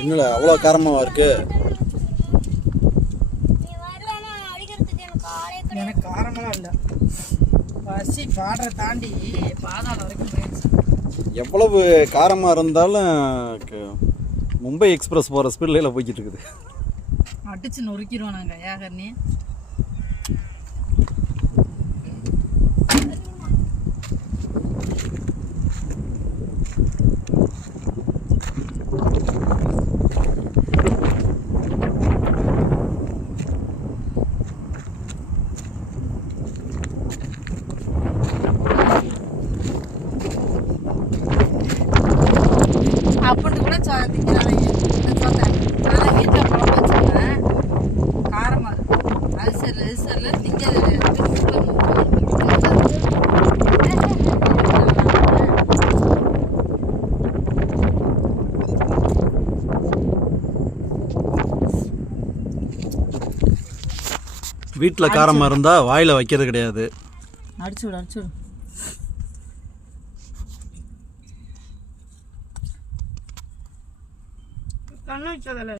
என்னடா அவ்வளோ காரமாக இருக்கு? எனக்கு காரமெல்லாம் இல்லை, பசி பாடுற தாண்டி பாதாள வரைக்கும் போயிடுச்சு. எவ்வளவு காரமாக இருந்தாலும் மும்பை எக்ஸ்பிரஸ் போகிற ஸ்பீடில் போய்கிட்டு இருக்குது. அடிச்சு நொறுக்கிடுவோம் நாங்கள் ஏகர்னி. அப்படின்னு கூட திங்கிறாங்க. ஆனால் வீட்டில் குழம்பு வச்சுருந்தேன், காரமாக இருக்கும். அல்சரில் திங்கிறது வீட்டில் காரமாக இருந்தால் வாயில் வைக்கிறது கிடையாது. அடிச்சு விடு. கண்ணு வச்சதில்ல.